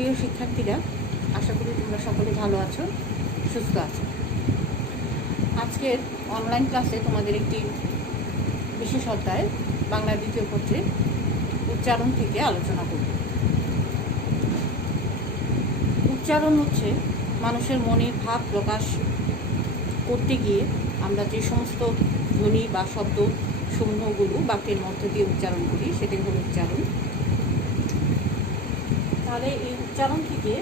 প্রিয় শিক্ষার্থীরা, আশা করি তোমরা সকলে ভালো আছো, সুস্থ আছো। আজকের অনলাইন ক্লাসে তোমাদের একটি বিশেষ অধ্যায় বাংলা দ্বিতীয় পত্রের উচ্চারণ থেকে আলোচনা করব। উচ্চারণ হচ্ছে মানুষের মনের ভাব প্রকাশ করতে গিয়ে আমরা যে সমস্ত ধ্বনি বা শব্দ সমূহগুলো বাক্যের মধ্য দিয়ে উচ্চারণ করি, সেটাই হলো উচ্চারণ। তাহলে এই উচ্চারণ থেকে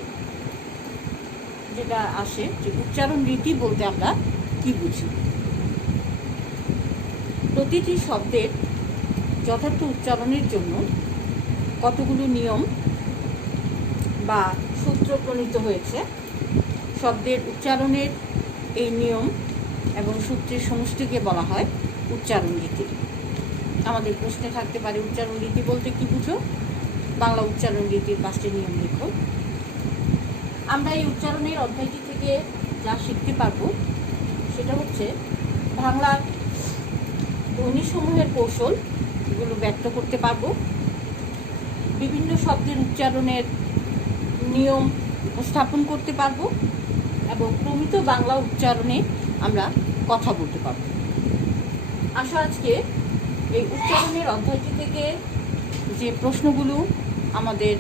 যেটা আসে, যে উচ্চারণ রীতি বলতে আমরা কি বুঝি। প্রতিটি শব্দের যথার্থ উচ্চারণের জন্য কতগুলো নিয়ম বা সূত্র প্রণীত হয়েছে। শব্দের উচ্চারণের এই নিয়ম এবং সূত্রের সমষ্টিকে বলা হয় উচ্চারণ রীতি। আমাদের প্রশ্নে থাকতে পারে, উচ্চারণ রীতি বলতে কি বুঝো? বাংলা উচ্চারণ রীতির 5টি নিয়ম লিখো। আমরা এই উচ্চারণের অধ্যায়টি থেকে যা শিখতে পারবো সেটা হচ্ছে বাংলার ধ্বনিসমূহের কৌশল, এগুলো ব্যক্ত করতে পারবো। বিভিন্ন শব্দের উচ্চারণের নিয়ম উপস্থাপন করতে পারবো এবং প্রমিত বাংলা উচ্চারণে আমরা কথা বলতে পারবো। আশা আজকে এই উচ্চারণের অধ্যায়টি থেকে যে প্রশ্নগুলো আমাদের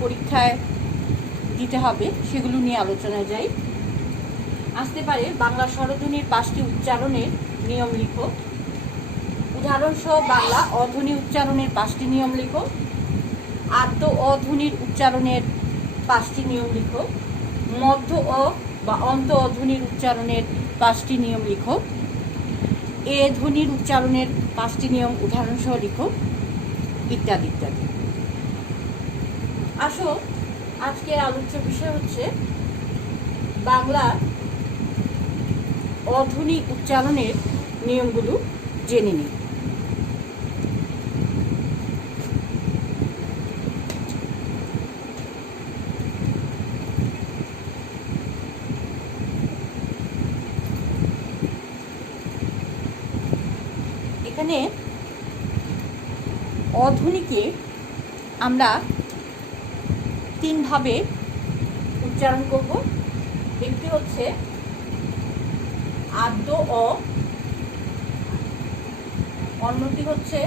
পরীক্ষায় দিতে হবে সেগুলো নিয়ে আলোচনায় যাই। আসতে পারে, বাংলা স্বরধ্বনির 5টি উচ্চারণের নিয়ম লিখো। উদাহরণসহ বাংলা অধ্বনি উচ্চারণের 5টি নিয়ম লিখো। আদ্য অধ্বনির উচ্চারণের 5টি নিয়ম লিখো। মধ্য অ বা অন্ত অধ্বনির উচ্চারণের 5টি নিয়ম লিখো। এ ধ্বনির উচ্চারণের 5টি নিয়ম উদাহরণসহ লিখো, ইত্যাদি ইত্যাদি। আসো, আজকের আলোচ্য বিষয় হচ্ছে বাংলা অধ্বনি উচ্চারণের নিয়মগুলো জেনে নিই। এখানে অধ্বনিকে আমরা 3 ভাবে উচ্চারণ করব। একটি হচ্ছে আদ্য অ, অন্যটি হচ্ছে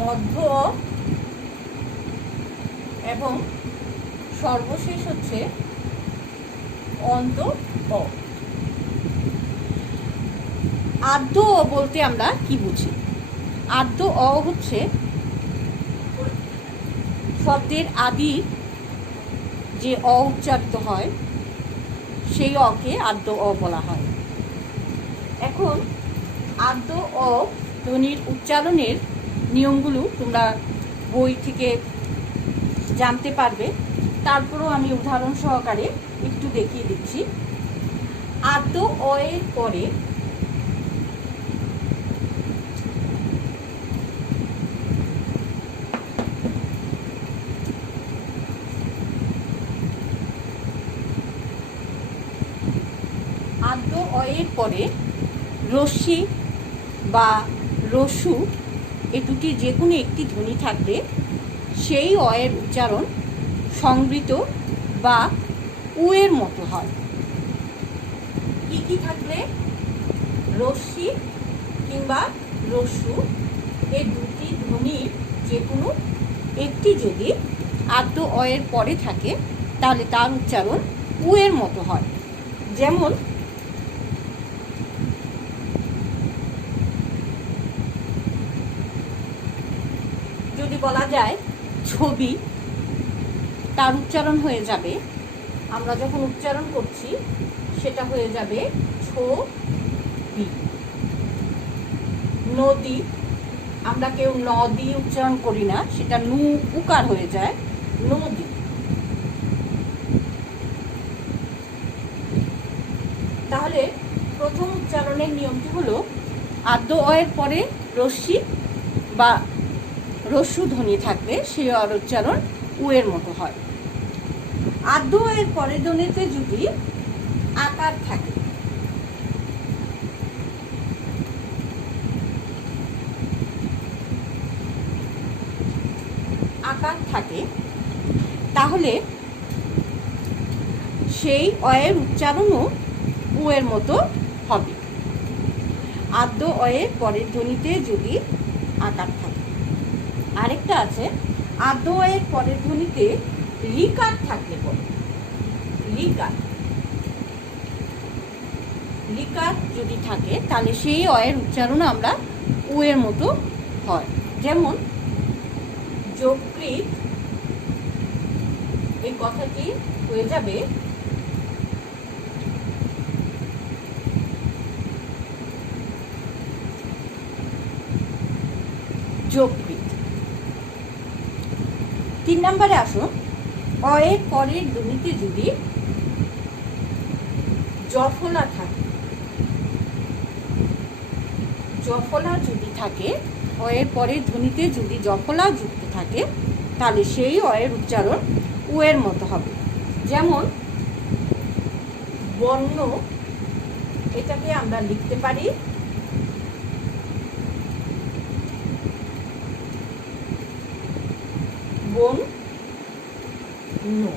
মধ্য অ এবং সর্বশেষ হচ্ছে অন্ত অ। আদ্য অ বলতে আমরা কি বুঝি? আদ্য অ হচ্ছে শব্দের আদি যে অ উচ্চারিত হয় সেই অকে আদ্য অ বলা হয়। এখন আদ্য অ ধ্বনির উচ্চারণের নিয়মগুলো তোমরা বই থেকে জানতে পারবে, তারপরেও আমি উদাহরণ সহকারে একটু দেখিয়ে দিচ্ছি। আদ্য অ এর পরে আদ্য অ এর পরে রস্যি বা রস্যু, এ দুটি যে কোনো একটি ধ্বনি থাকলে সেই অ এর উচ্চারণ সংবৃত বা উ এর মতো হয়। কি কি থাকলে? রস্যি কিংবা রস্যু, এই দুটি ধ্বনির যে কোনো একটি যদি আদ্য অ এর পরে থাকে তাহলে তার উচ্চারণ উ এর মতো হয়। যেমন যদি বলা যায় ছবি, তার উচ্চারণ হয়ে যাবে, আমরা যখন উচ্চারণ করছি সেটা হয়ে যাবে ছবি। নদী, আমরা কেউ নদী উচ্চারণ করি না, সেটা নু উকার হয়ে যায়, নদী। তাহলে প্রথম উচ্চারণের নিয়মটি হলো আদ্য অ এর পরে রস্যি বা রস্যু ধ্বনি থাকলে সেই অর উচ্চারণ উ এর মতো হয়। আদ্য অ এর পরের ধ্বনিতে যদি আকার থাকে, আকার থাকে তাহলে সেই অয়ের উচ্চারণও উ এর মতো হবে। আদ্য অয়ের পরের ধ্বনিতে যদি আকার থাকে। আরেকটা আছে, আদ্য অয়ের পরের ধ্বনিতে রিকার থাকলে পরে, রিকার যদি থাকে তাহলে সেই অয়ের উচ্চারণ আমরা উ এর মতো হয়। যেমন যকৃৎ, এই কথাটি হয়ে যাবে যকৃৎ। 3 নম্বরে আসুন, অয়ের পরের ধ্বনিতে যদি জফলা থাকে, জফলা যদি থাকে, অয়ের পরের ধ্বনিতে যদি জফলা যুক্ত থাকে তাহলে সেই অয়ের উচ্চারণ উ এর মতো হবে। যেমন বন্য, এটাকে আমরা লিখতে পারি বন নো,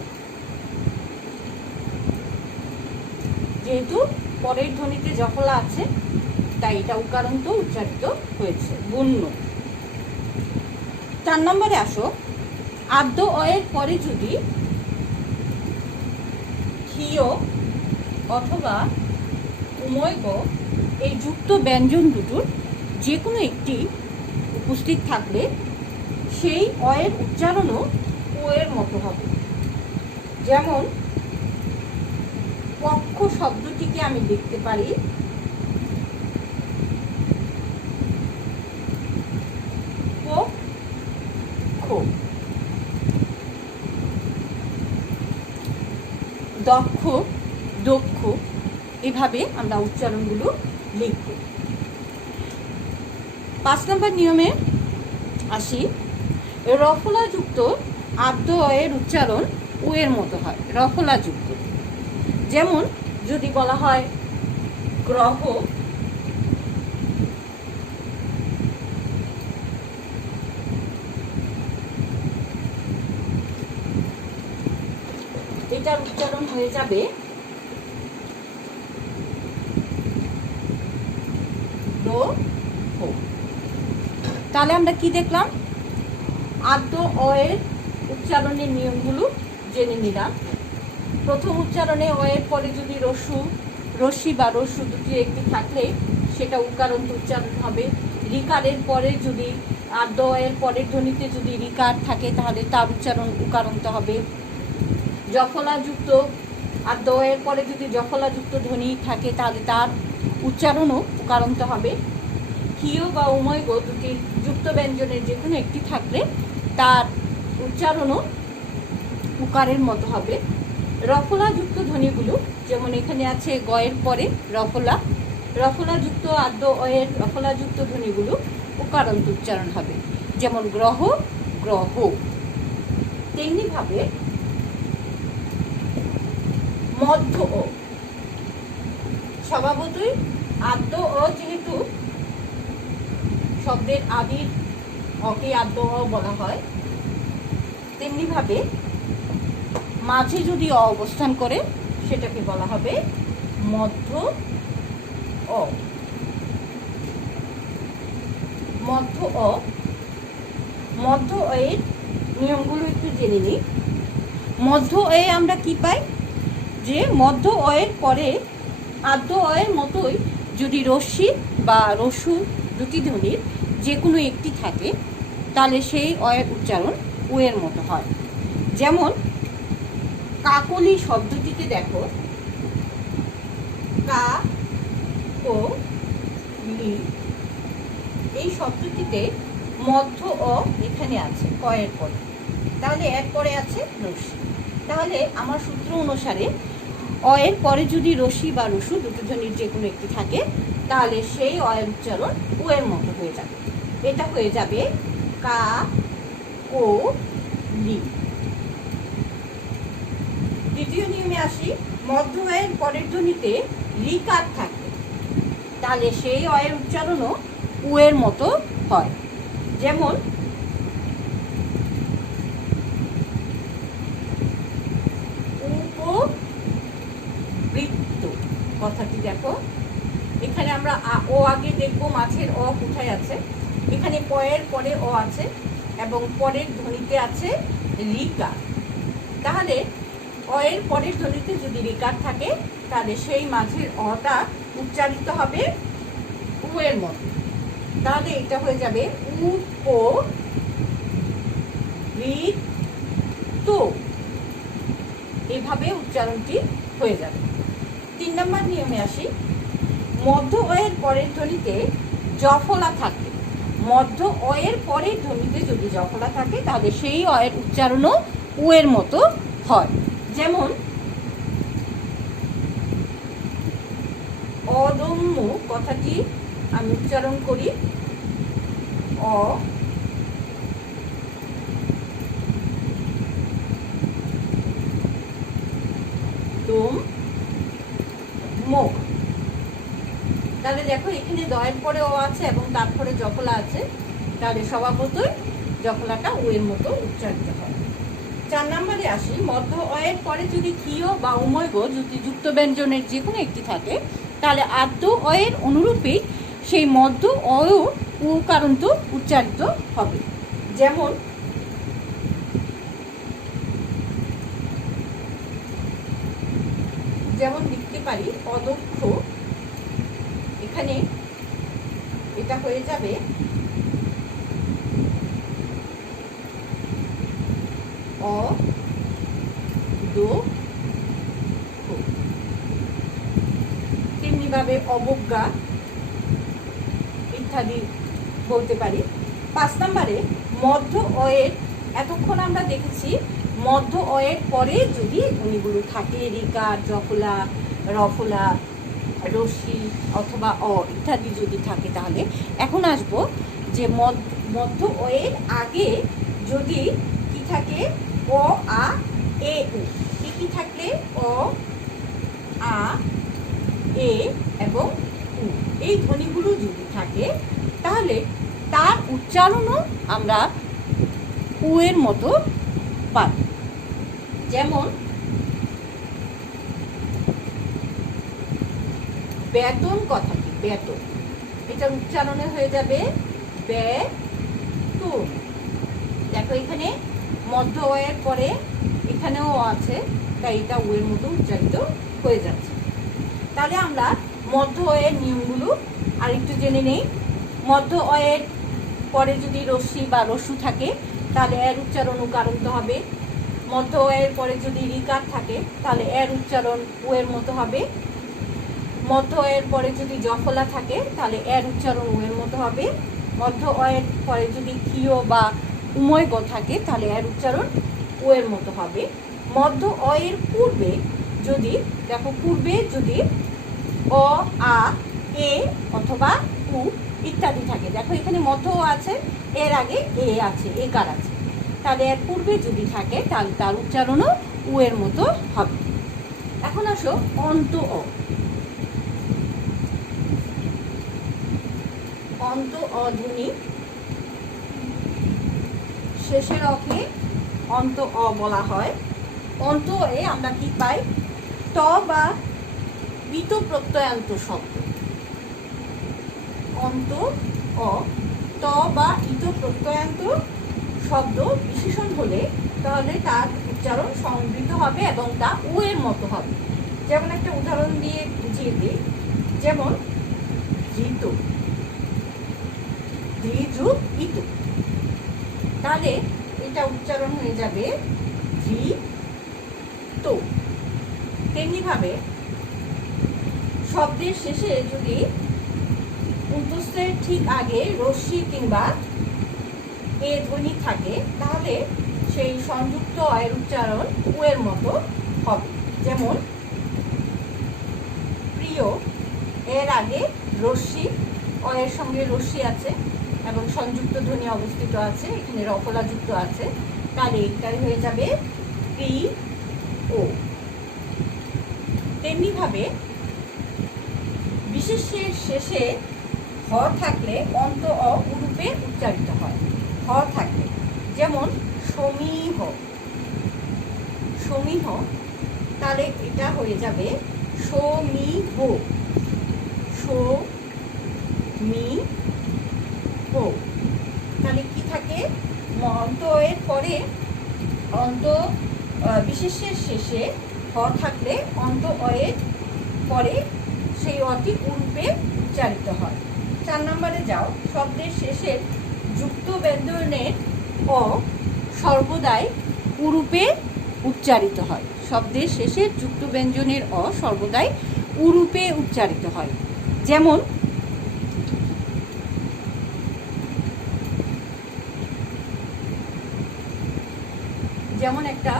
যেহেতু পরের ধ্বনিতে জফলা আছে তাই এটা উকারান্ত উচ্চারিত হয়েছে, বন্য। 4 নম্বরে আসো, আদ্য অয়ের পরে যদি ক্ষীয় অথবা উমৈগ এই যুক্ত ব্যঞ্জন দুটোর যে কোনো একটি উপস্থিত থাকলে সেই অয়ের উচ্চারণও উ এর মতো হবে। যেমন পক্ষ শব্দটিকে আমি লিখতে পারি পক্ষ। দক্ষ, দক্ষ, এভাবে আমরা উচ্চারণগুলো লিখব। 5 নম্বর নিয়মে আসি, রফলাযুক্ত আদ্য অয়ের উচ্চারণ উ এর মতো হয়, রফলাযুক্ত। যেমন যদি বলা হয় গ্রহ, এটার উচ্চারণ হয়ে যাবে তাহলে আমরা কি দেখলাম, আদ্য অয়ের উচ্চারণের নিয়মগুলো জেনে নিলাম। প্রথম উচ্চারণে অয়ের পরে যদি রস্যি বা রস্যু দুটি একটি থাকলে সেটা উকারান্ত উচ্চারণ হবে। রিকারের পরে যদি আদ্য অয়ের পরের ধ্বনিতে যদি রিকার থাকে তাহলে তার উচ্চারণ উকারান্ত হবে। জফলাযুক্ত আদ্য অয়ের পরে যদি জফলাযুক্ত ধ্বনি থাকে তাহলে তার উচ্চারণও উকারান্ত হবে। ক্ষীয় বা উমৈগ দুটি যুক্ত ব্যঞ্জনের যে কোনো একটি থাকলে তার উচ্চারণও উকারের মতো হবে। রফলাযুক্ত ধ্বনিগুলো যেমন এখানে আছে গয়ের পরে রফলা, রফলাযুক্ত আদ্য অয়ের রফলাযুক্ত ধ্বনিগুলো উকারান্ত উচ্চারণ হবে। যেমন গ্রহ, গ্রহ। তেমনিভাবে মধ্য অ, স্বভাবতই আদ্য অ যেহেতু শব্দের আদির অকে আদ্য অ বলা হয়, তেমনিভাবে মাঝে যদি অ অবস্থান করে সেটাকে বলা হবে মধ্য অ। মধ্য অ, মধ্য অয়ের নিয়মগুলো একটু জেনে নিই। মধ্য অয়ে আমরা কি পাই, যে মধ্য অয়ের পরে আদ্য অয়ের মতোই যদি রস্যি বা রস্যু দুটি ধ্বনির যে কোনো একটি থাকে তাহলে সেই অয়ের উচ্চারণ উ এর মতো হয়। যেমন কাকলি শব্দটিতে দেখো, কা ও লি, এই শব্দটিতে মধ্য অ এখানে আছে কয়ের পরে, তাহলে এর পরে আছে রস্যি। তাহলে আমার সূত্র অনুসারে অয়ের পরে যদি রস্যি বা রস্যু দুটো ধ্বনির যে কোনো একটি থাকে তাহলে সেই অয়ের উচ্চারণ উ এর মতো হয়ে যাবে। এটা হয়ে যাবে কা ও লি। দ্বিতীয় নিয়মে আসি, মধ্য অয়ের পরের ধ্বনিতে রিকার থাকে তাহলে সেই অয়ের উচ্চারণও উ এর মতো হয়। যেমন দেখো এখানে আমরা ও আগে দেখবো মাছের অ কোথায় আছে। এখানে পয়ের পরে অ আছে এবং পরের ধ্বনিতে আছে রিকার। তাহলে অ এর পরের ধ্বনিতে যদি রিকার থাকে তাহলে সেই মাঝের অটা উচ্চারিত হবে উ এর মতো। তাহলে এটা হয়ে যাবে উ ও রি তো, এভাবে উচ্চারণটি হয়ে যাবে। 3 নম্বর নিয়মে আসি। মধ্য অ এর পরের ধ্বনিতে জফলা থাকে, মধ্য অ এর পরের ধ্বনিতে যদি জফলা থাকে তাহলে সেই অ এর উচ্চারণও উ এর মতো হয়। যেমন অদম্য কথাটি আমি উচ্চারণ করি অ দম মো। তাহলে দেখো এখানে দয়ের পরে অ আছে এবং তারপরে জফলা আছে, তাহলে স্বভাবতই জফলাটা ও এর মতো উচ্চারিত হয়। 4 নম্বরে আসি। মধ্য অ এর পরে যদি থিয় বা উমৈগ যদি যুক্ত ব্যঞ্জনের যে কোনো একটি থাকে তাহলে আদ্য অ এর অনুরূপেই সেই মধ্য অও উকারান্ত উচ্চারিত হবে। যেমন লিখতে পারি অদক্ষ, এখানে এটা হয়ে যাবে অ দো। তেমনিভাবে অবজ্ঞা ইত্যাদি বলতে পারি। 5 নম্বরে মধ্য অ এর, এতক্ষণ আমরা দেখেছি মধ্য অ এর পরে যদি ধ্বনিগুলো থাকে রিকার, জফলা, রফলা, রশ্মি অথবা অ ইত্যাদি যদি থাকে, তাহলে এখন আসবো যে মধ্য অ এর আগে যদি কি থাকে অ আ এ উ, কি থাকলে অ আ এ এবং উ এই ধ্বনিগুলো যদি থাকে তাহলে তার উচ্চারণও আমরা উ এর মতো পাই। যেমন বেতন কথাটি, বেতন, এটা উচ্চারণে হয়ে যাবে বেতন। দেখো এখানে মধ্য অ এর পরে এখানেও আছে, তাই এটা উ এর মতো উচ্চারিত হয়ে যাচ্ছে। তাহলে আমরা মধ্য অ এর নিয়মগুলো আরেকটু জেনে নেই। মধ্য অ এর পরে যদি রশ্মি বা রস্যু থাকে তাহলে এর উচ্চারণ উকারান্ত হবে। মধ্য অ এর পরে যদি রিকার থাকে তাহলে এর উচ্চারণ উ এর মতো হবে। মধ্য অ এর পরে যদি জফলা থাকে তাহলে এর উচ্চারণ উ এর মতো হবে। মধ্য অ এর পরে যদি থিয় বা উমৈগ থাকে তাহলে এর উচ্চারণ উ এর মতো হবে। মধ্য অ এর পূর্বে যদি, দেখো পূর্বে যদি অ আ এ অথবা উ ইত্যাদি থাকে, দেখো এখানে মধ্য অ আছে, এর আগে এ আছে, একার আছে, তাহলে এর পূর্বে যদি থাকে তাহলে তার উচ্চারণও উ এর মতো হবে। এখন আসো অন্ত অ। অন্ত অ ধ্বনি শেষের অকে অন্ত অ বলা হয়। অন্ত এ আমরা কি পাই? ত বা বিত প্রত্যয়ান্ত শব্দ। অন্ত অ ত বা ইত প্রত্যয়ান্ত শব্দ বিশেষণ হলে তাহলে তার উচ্চারণ সংবৃত হবে এবং তা উ এর মতো হবে। যেমন একটা উদাহরণ দিয়ে বুঝিয়ে দিই, যেমন ধৃত, ধৃ ইত, তাহলে এটা উচ্চারণ হয়ে যাবে ধৃ তো। তেমনিভাবে শব্দের শেষে যদি উন্তস্থের ঠিক আগে রশ্মি কিংবা এ ধ্বনি থাকে তাহলে সেই সংযুক্ত অয়ের উচ্চারণ উ এর মতো হবে। যেমন প্রিয়, এর আগে রশ্মি, অয়ের সঙ্গে রশ্মি আছে এবং সংযুক্ত ধ্বনি অবস্থিত আছে, এখানে রফলা যুক্ত আছে, তাহলে এটাই হয়ে যাবে প্রি ও। তেমনিভাবে বিশেষের শেষে হ থাকলে অন্ত অ রূপে উচ্চারিত হয়। হ থাকলে যেমন সমীহ, সমীহ, তাহলে এটা হয়ে যাবে সমীহ। শো, মি, হো। তাহলে কি থাকে? অন্ত এর পরে অন্ত বিশেষের শেষে হ থাকলে অন্ত অয়ের পরে সেই অটি উরূপে উচ্চারিত হয়। 4 নম্বরে যাও। শব্দের শেষের যুক্ত ব্যঞ্জনের অ সর্বদাই উরূপে উচ্চারিত হয়। শব্দের শেষের যুক্ত ব্যঞ্জনের অ সর্বদাই উরূপে উচ্চারিত হয়। যেমন একটা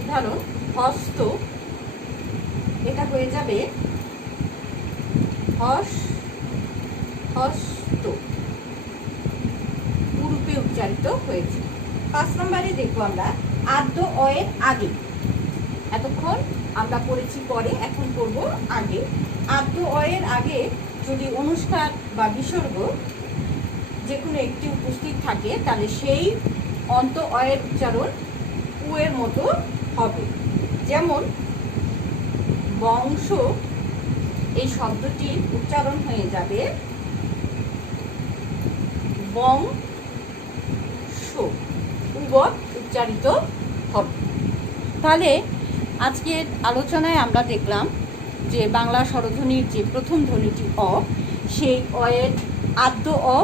উদাহরণ, হস্ত, এটা হয়ে যাবে হস্ত, উরূপে উচ্চারিত হয়েছে। 5 নম্বরে দেখবো আমরা আদ্য অয়ের আগে। এতক্ষণ আমরা পড়েছি পরে, এখন পড়ব আগে। আদ্য অয়ের আগে যদি অনুস্বার বা বিসর্গ যে কোনো একটি উপস্থিত থাকে তাহলে সেই অন্ত অয়ের উচ্চারণ উ এর মতো হবে। যেমন বংশ, এই শব্দটির উচ্চারণ হয়ে যাবে বংশ, উবত উচ্চারিত হবে। তাহলে আজকের আলোচনায় আমরা দেখলাম যে বাংলা স্বরধ্বনির যে প্রথম ধ্বনিটি অ, সেই অয়ের আদ্য অ,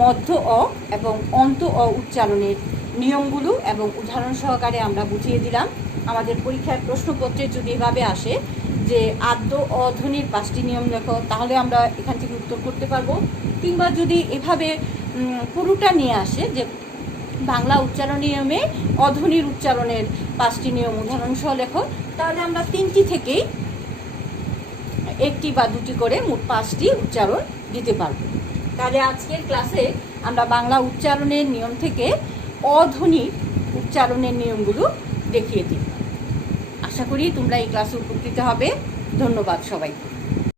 মধ্য অ এবং অন্ত অ উচ্চারণের নিয়মগুলো এবং উদাহরণ সহকারে আমরা বুঝিয়ে দিলাম। আমাদের পরীক্ষার প্রশ্নপত্রে যদি এভাবে আসে যে আদ্য অ ধ্বনির 5টি নিয়ম লেখো, তাহলে আমরা এখান থেকে উত্তর করতে পারবো। কিংবা যদি এভাবে পুরোটা নিয়ে আসে যে বাংলা উচ্চারণ নিয়মে অধ্বনির উচ্চারণের 5টি নিয়ম উদাহরণ সহ লেখো, তাহলে আমরা 3টি থেকেই 1টি বা 2টি করে মোট 5টি উচ্চারণ দিতে পারবো। তাহলে আজকের ক্লাসে আমরা বাংলা উচ্চারণের নিয়ম থেকে অধ্বনি উচ্চারণের নিয়মগুলো দেখিয়ে দিই। আশা করি তোমরা এই ক্লাসে উপকৃত হবে। ধন্যবাদ সবাইকে।